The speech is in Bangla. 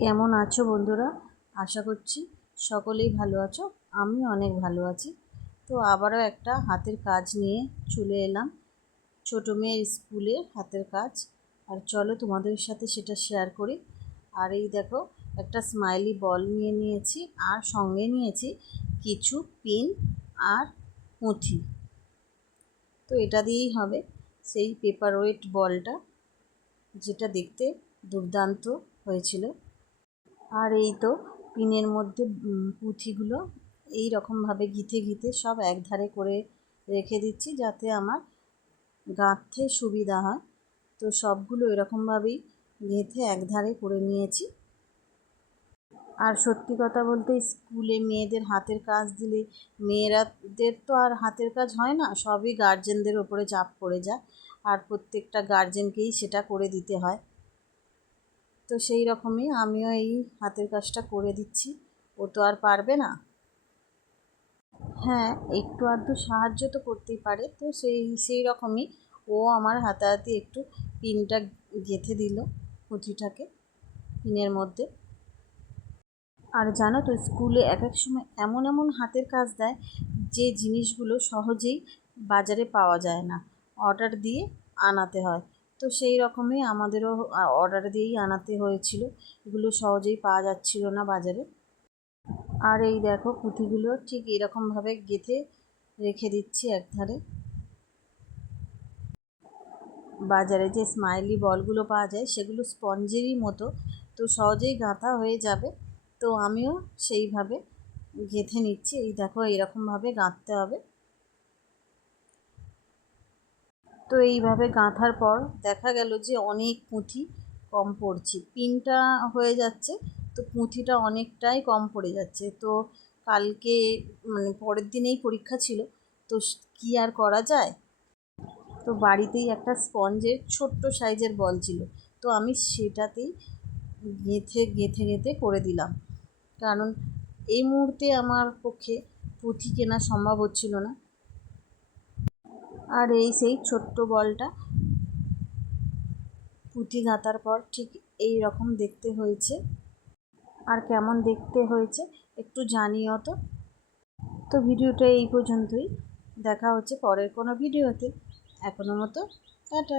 কেমন আছো বন্ধুরা? আশা করছি সকলেই ভালো আছো। আমি অনেক ভালো আছি। তো আবারও একটা হাতের কাজ নিয়ে চলে এলাম, ছোটো মেয়ের স্কুলে হাতের কাজ। আর চলো তোমাদের সাথে সেটা শেয়ার করি। আর এই দেখো, একটা স্মাইলি বল নিয়ে নিয়েছি, আর সঙ্গে নিয়েছি কিছু পিন আর পুঁথি। তো এটা দিয়েই হবে সেই পেপার ওয়েট বলটা, যেটা দেখতে দুর্দান্ত হয়েছিল। আর এই তো পিনের মধ্যে পুঁথিগুলো এই রকমভাবে গিঁথে গিঁথে সব একধারে করে রেখে দিচ্ছি, যাতে আমার গাঁথতে সুবিধা হয়। তো সবগুলো এরকমভাবেই গেঁথে একধারে করে নিয়েছি। আর সত্যি কথা বলতে, স্কুলে মেয়েদের হাতের কাজ দিলে মেয়েরাদের তো আর হাতের কাজ হয় না, সবই গার্জেনদের ওপরে চাপ পড়ে যায়, আর প্রত্যেকটা গার্জেনকেই সেটা করে দিতে হয়। তো সেই রকমই আমিও এই হাতের কাজটা করে দিচ্ছি। ও তো আর পারবে না। হ্যাঁ, একটু আধটু সাহায্য তো করতেই পারে। তো সেই রকমই ও আমার হাতাহাতি একটু পিনটা গেঁথে দিল পুঁথিটাকে পিনের মধ্যে। আর জানো তো, স্কুলে এক এক সময় এমন এমন হাতের কাজ দেয় যে জিনিসগুলো সহজেই বাজারে পাওয়া যায় না, অর্ডার দিয়ে আনাতে হয়। তো সেই রকমই আমাদেরও অর্ডার দিয়েই আনাতে হয়েছিল, এগুলো সহজেই পাওয়া যাচ্ছিল না বাজারে। আর এই দেখো, পুঁথিগুলো ঠিক এরকমভাবে গেঁথে রেখে দিচ্ছি একধারে। বাজারে যে স্মাইলি বলগুলো পাওয়া যায় সেগুলো স্পঞ্জেরই মতো, তো সহজেই গাঁথা হয়ে যাবে। তো আমিও সেইভাবে গেঁথে নিচ্ছি। এই দেখো, এরকমভাবে গাঁথতে হবে। তো এইভাবে গাঁথার পর দেখা গেল যে অনেক পুঁথি কম পড়ছে, পিনটা হয়ে যাচ্ছে, তো পুঁথিটা অনেকটাই কম পড়ে যাচ্ছে। তো কালকে মানে পরের দিনেই পরীক্ষা ছিল, তো কী আর করা যায়। তো বাড়িতেই একটা স্পঞ্জের ছোট্ট সাইজের বল ছিল, তো আমি সেটাতেই গেঁথে গেঁথে গেঁথে করে দিলাম। কারণ এই মুহূর্তে আমার পক্ষে পুঁথি কেনা সম্ভব হচ্ছিল না। আর এই সেই ছোট্ট বলটা পুঁথি গাঁথার পর ঠিক এই রকম দেখতে হয়েছে। আর কেমন দেখতে হয়েছে একটু জানিও তো। তো ভিডিওটা এই পর্যন্তই, দেখা হচ্ছে পরের কোনো ভিডিওতে। এখনো মতো টাটা।